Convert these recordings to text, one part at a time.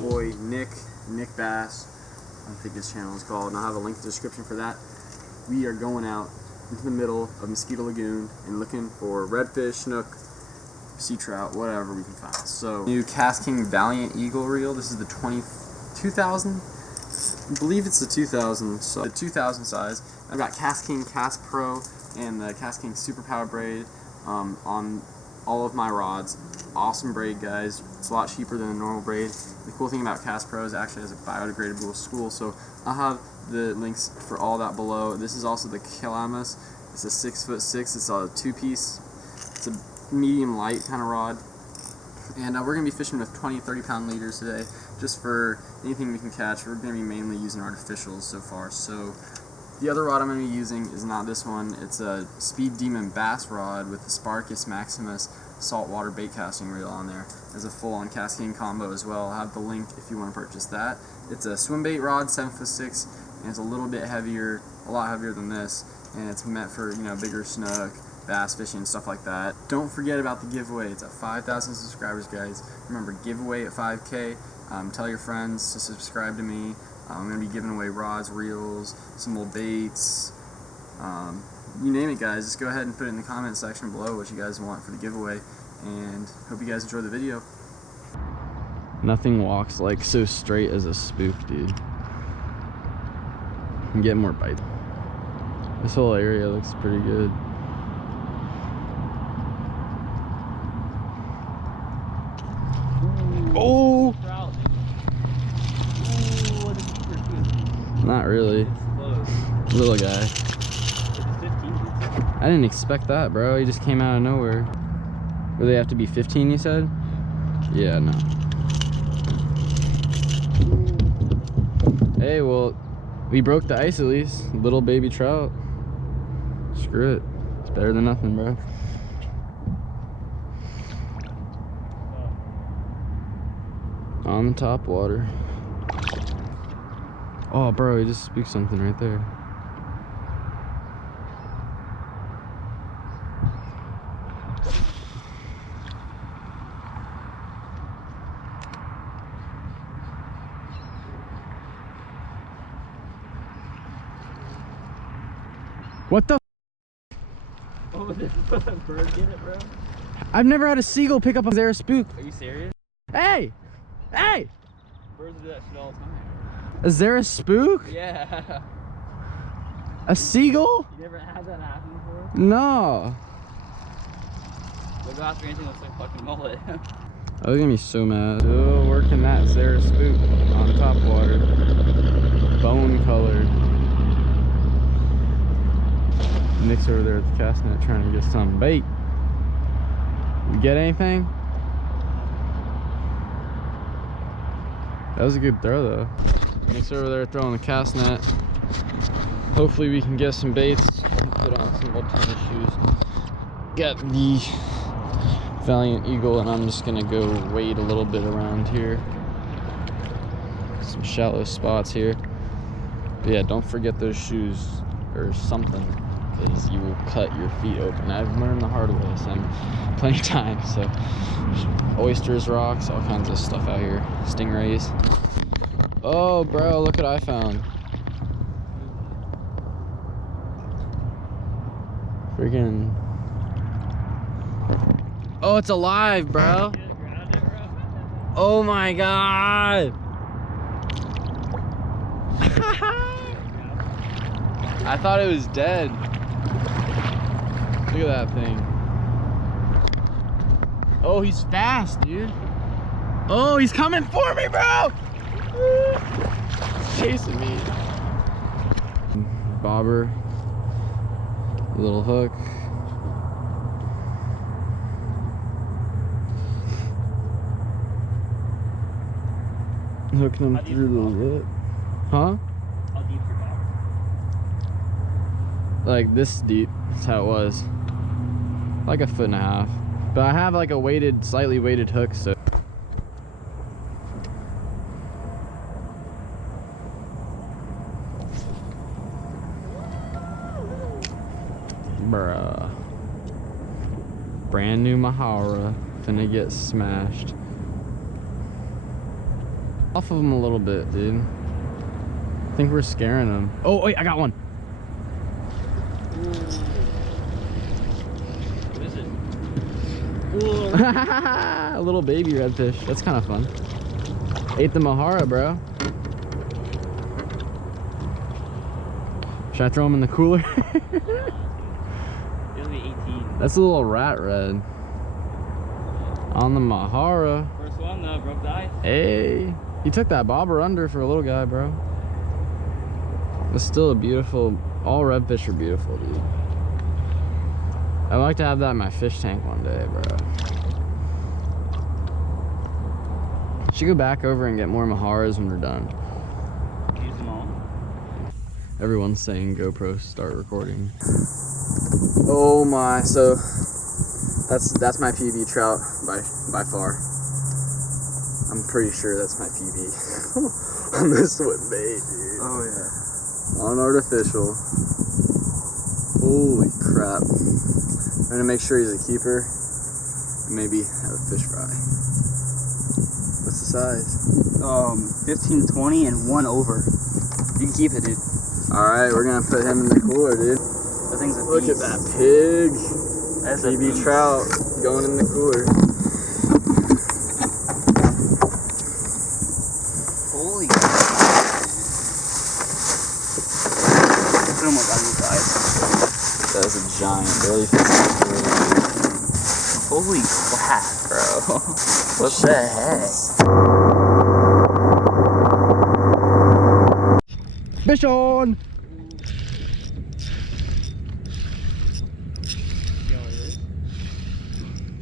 boy Nick Bass. I think his channel is called, and I'll have a link in the description for that. We are going out into the middle of Mosquito Lagoon and looking for redfish, snook, sea trout, whatever we can find. So, new KastKing Valiant Eagle reel. This is the 2000. I believe it's the 2000. So the 2000 size. I've got KastKing Cast Pro and the KastKing Super Power Braid on all of my rods. Awesome braid, guys. It's a lot cheaper than a normal braid. The cool thing about Cast Pro is it actually has a biodegradable spool, so I'll have the links for all that below. This is also the Maximus. It's a 6'6". It's a 2-piece. It's a medium light kind of rod. And we're going to be fishing with 20-30 pound leaders today, just for anything we can catch. We're going to be mainly using artificials so far. So the other rod I'm going to be using is not this one. It's a Speed Demon bass rod with the Spartacus Maximus saltwater bait casting reel on there. There's a full-on KastKing combo as well. I'll have the link if you want to purchase that. It's a swim bait rod, 7'6", and it's a little bit heavier, a lot heavier than this, and it's meant for, you know, bigger snook, bass fishing, stuff like that. Don't forget about the giveaway. It's at 5,000 subscribers, guys. Remember, giveaway at 5K. Tell your friends to subscribe to me. I'm going to be giving away rods, reels, some old baits, you name it, guys. Just go ahead and put it in the comment section below what you guys want for the giveaway, and hope you guys enjoy the video. Nothing walks like so straight as a spook, dude. I'm getting more bites. This whole area looks pretty good. Oh! Not really. Little guy. I didn't expect that, bro. He just came out of nowhere. Would they have to be 15, you said? Yeah, no. Hey, well, we broke the ice at least. Little baby trout. Screw it. It's better than nothing, bro. On the top water. Oh, bro, he just spooked something right there. What the? What was it? A bird get it, bro? I've never had a seagull pick up a Zara spook. Are you serious? Hey! Hey! Birds do that shit all the time. A Zara spook? Yeah. A seagull? You never had that happen before? No. What about anything looks like fucking mullet? I was gonna be so mad. Still working that Zara spook on top water. Bone colored. Nick's over there at the cast net trying to get some bait. You get anything? That was a good throw though. Nick's over there throwing the cast net. Hopefully we can get some baits. Put on some old tennis shoes. Got the Valiant Eagle, and I'm just gonna go wade a little bit around here. Some shallow spots here. But yeah, don't forget those shoes or something, because you will cut your feet open. I've learned the hard way plenty of times. So oysters, rocks, all kinds of stuff out here. Stingrays. Oh, bro, look what I found. Freaking. Oh, it's alive, bro. Oh my god. I thought it was dead. Look at that thing. Oh, he's fast, dude. Oh, he's coming for me, bro. He's chasing me. Bobber. Little hook. Hooking him through the lip. Huh? How deep your bobber? Like this deep. That's how it was. Like 1.5 feet. But I have like a weighted, slightly weighted hook, so. Bruh. Brand new Mahara. Finna get smashed. Off of them a little bit, dude. I think we're scaring them. Oh, wait, I got one. What is it? A little baby redfish. That's kind of fun. Ate the Mahara, bro. Should I throw him in the cooler? It'll be 18. That's a little rat red. On the Mahara. First one though, broke the ice. Hey, he took that bobber under for a little guy, bro. It's still a beautiful, all redfish are beautiful, dude. I'd like to have that in my fish tank one day, bro. Should go back over and get more Maharas when we're done. Use them all. Everyone's saying GoPro start recording. Oh my, so that's my PB trout by far. I'm pretty sure that's my PB. On this one bait, dude. Oh yeah. Unartificial. Holy crap. I'm gonna make sure he's a keeper and maybe have a fish fry. What's the size? 15, 20, and 1 over. You can keep it, dude. Alright, we're gonna put him in the cooler, dude. That thing's a Look beast. at that pig. That's a PB beast. trout going in the cooler. Holy crap. Put him up on the ice. That is a giant, barely fits in the cooler. Holy crap, bro. What the heck? Fish on!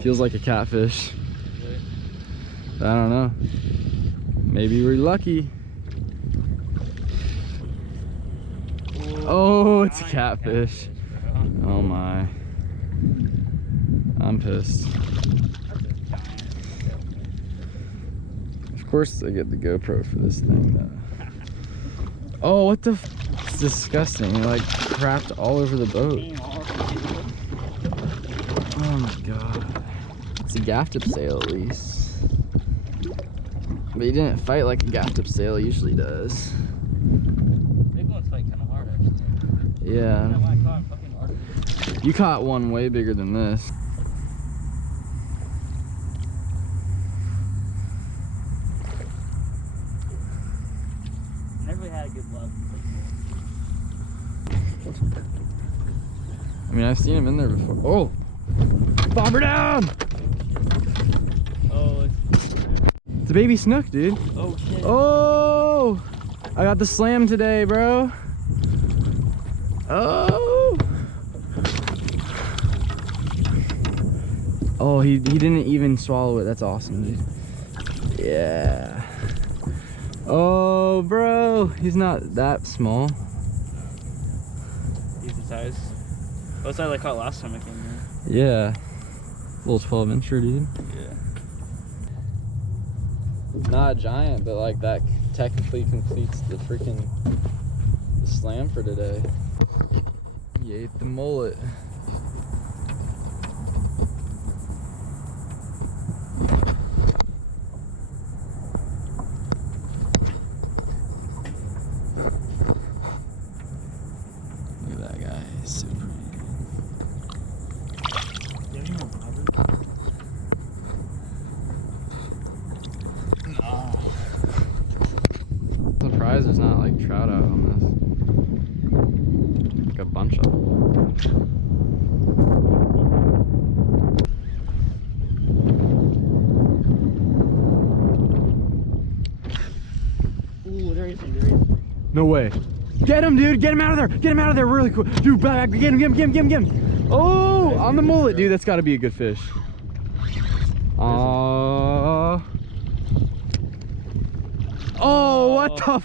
Feels like a catfish. I don't know. Maybe we're lucky. Oh, it's a catfish. Oh my. I'm pissed. Of course I get the GoPro for this thing though. Oh, what the it's disgusting. It like crapped all over the boat. Oh my god. It's a gaff tip sail at least. But he didn't fight like a gaff tip sail usually does. Big ones fight kind of hard, actually. Yeah. When I caught him fucking hard. You caught one way bigger than this. Never really had good luck. I mean, I've seen him in there before. Oh! Bomber down! Oh, It's a baby snook, dude. oh shit. Oh! I got the slam today, bro. Oh! Oh, he didn't even swallow it. That's awesome, dude. Yeah. Oh, bro. He's not that small. He's the size. What size I caught last time I came here? Yeah. Little 12-incher, dude. Yeah. Not a giant, but like that technically completes the freaking slam for today. He ate the mullet. Look at that guy, he's super. Surprised there's not like trout out on this. Like a bunch of them. Ooh, there he is, there he is. No way. Get him, dude. Get him out of there. Get him out of there really quick. Dude, back. Get him, get him, get him, get him, get him. Oh, on the mullet, dude. That's got to be a good fish. Oh, what the f...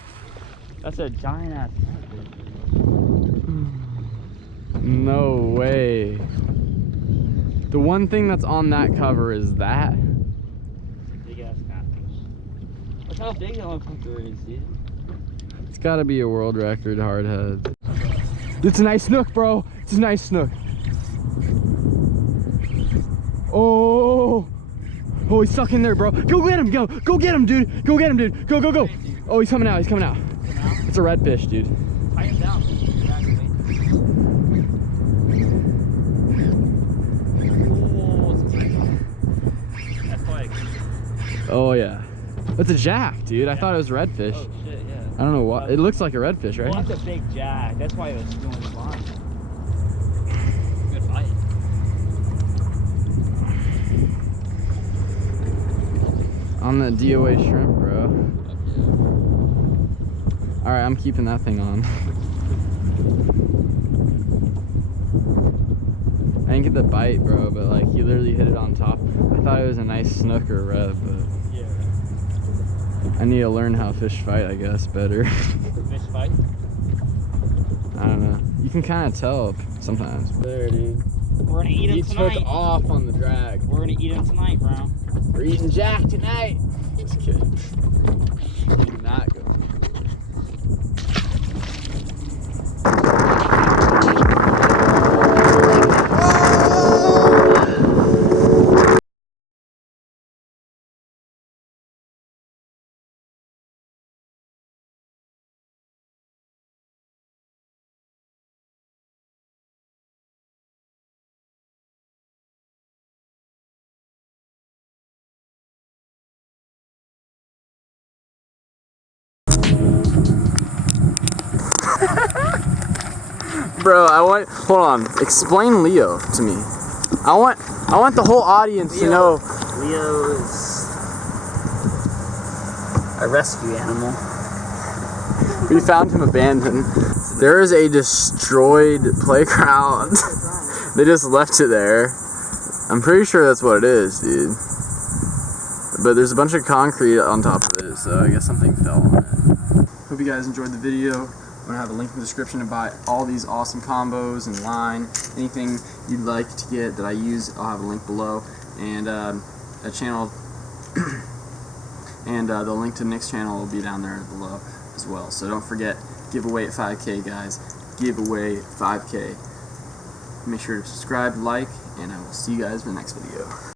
That's a giant ass. No way. The one thing that's on that cover is that. Big ass catfish. Look how big that motherfucker is, dude. It's got to be a world record hardhead. It's a nice snook, bro. It's a nice snook. Oh. Oh, he's stuck in there, bro. Go get him, go. Go get him, dude. Go get him, dude. Go, go, go. Oh, he's coming out, he's coming out. It's a redfish, dude. Tie him down. Oh yeah, that's a jack, dude. I thought it was redfish. Oh shit, yeah. I don't know what. It looks like a redfish, right? Well, that's a big jack. That's why it was doing fine. Good fight. On the DOA shrimp, bro. All right, I'm keeping that thing on. I didn't get the bite, bro, but like he literally hit it on top. I thought it was a nice snook or red, but. I need to learn how fish fight, I guess, better. Fish fight? I don't know. You can kind of tell sometimes. There, dude. We're gonna eat him tonight. He took off on the drag. We're gonna eat him tonight, bro. We're eating jack tonight. Just kidding. Eating that go. Bro, hold on, explain Leo to me. I want the whole audience to know. Leo is a rescue animal. We found him abandoned. There is a destroyed playground. They just left it there. I'm pretty sure that's what it is, dude. But there's a bunch of concrete on top of it, so I guess something fell on it. Hope you guys enjoyed the video. I'm gonna have a link in the description to buy all these awesome combos and line. Anything you'd like to get that I use, I'll have a link below. And a channel, and the link to Nick's channel will be down there below as well. So don't forget, giveaway at 5K, guys. Giveaway at 5K. Make sure to subscribe, like, and I will see you guys in the next video.